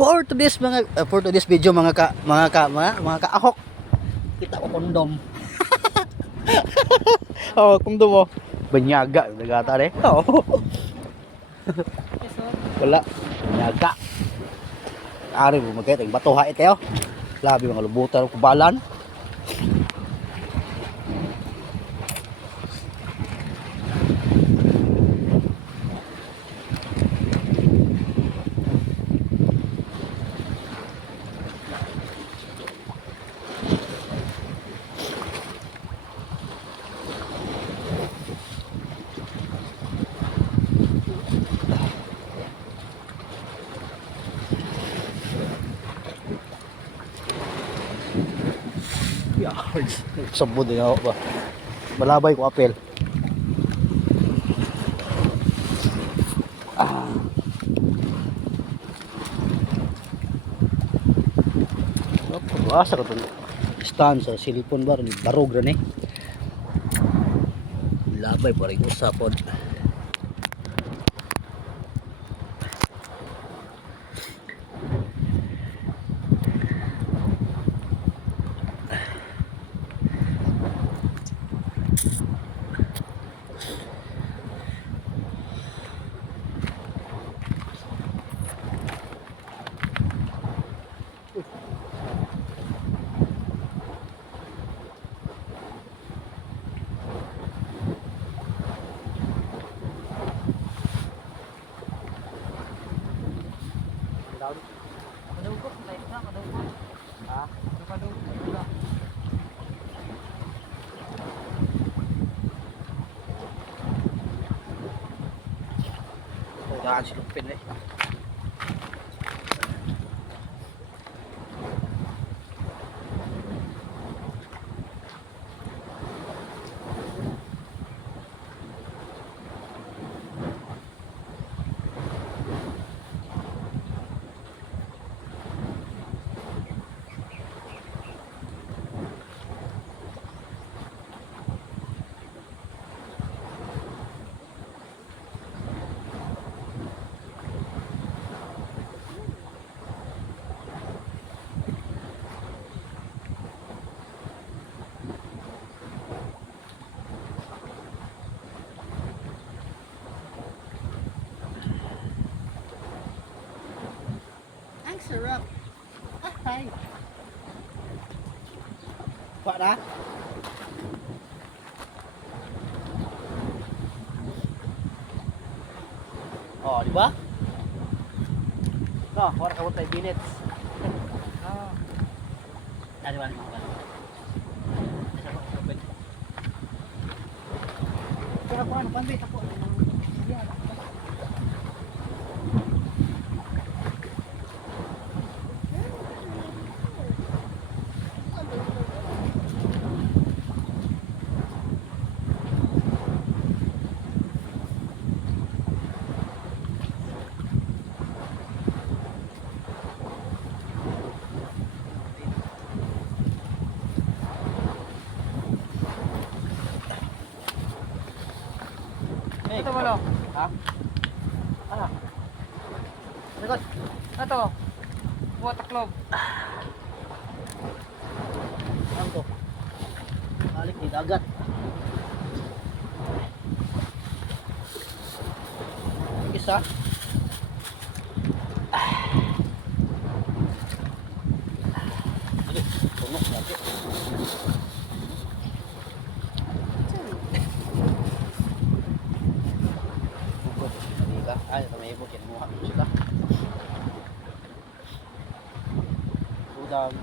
for today's video mga kaahok. Kita ko kondom. Oh, kondom mo. Banyaga nagata re. Oh. Wala. Banyaga. Ari mo magkita yung bato hait kayo. Labi mga lubutan kubalan. Sabod din ako ba. Malabay ko apel. Asa ka itong stand sa silicone bar ni barog rin eh. Labay pa rin usapon. Kadugkot, light na, kadugkot. Ha? Kadugkot na. Daan si Lupin eh. Sarap. Ay. Pak dah. Oh, di ba? No, wala ka 5 minutes. Ah. Dari mana? Kaya ako ano, panbit ako. Ito mo lo. Ha? Ano? Likod. Ito. Water club. Ano to? Balik di dagat. Isa. Aduh, tungok lagi. Ay, may ibo yan mo sila. Udang.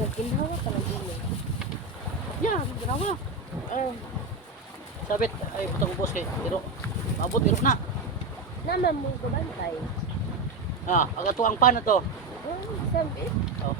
Nagkinhawa ka lang din eh. Ya, ginawa. Sabit ay butang ubos kay iro. Abot iro na. Naman mo ko bantay. Ah, aga tuang pan na to. Sabi. Oh.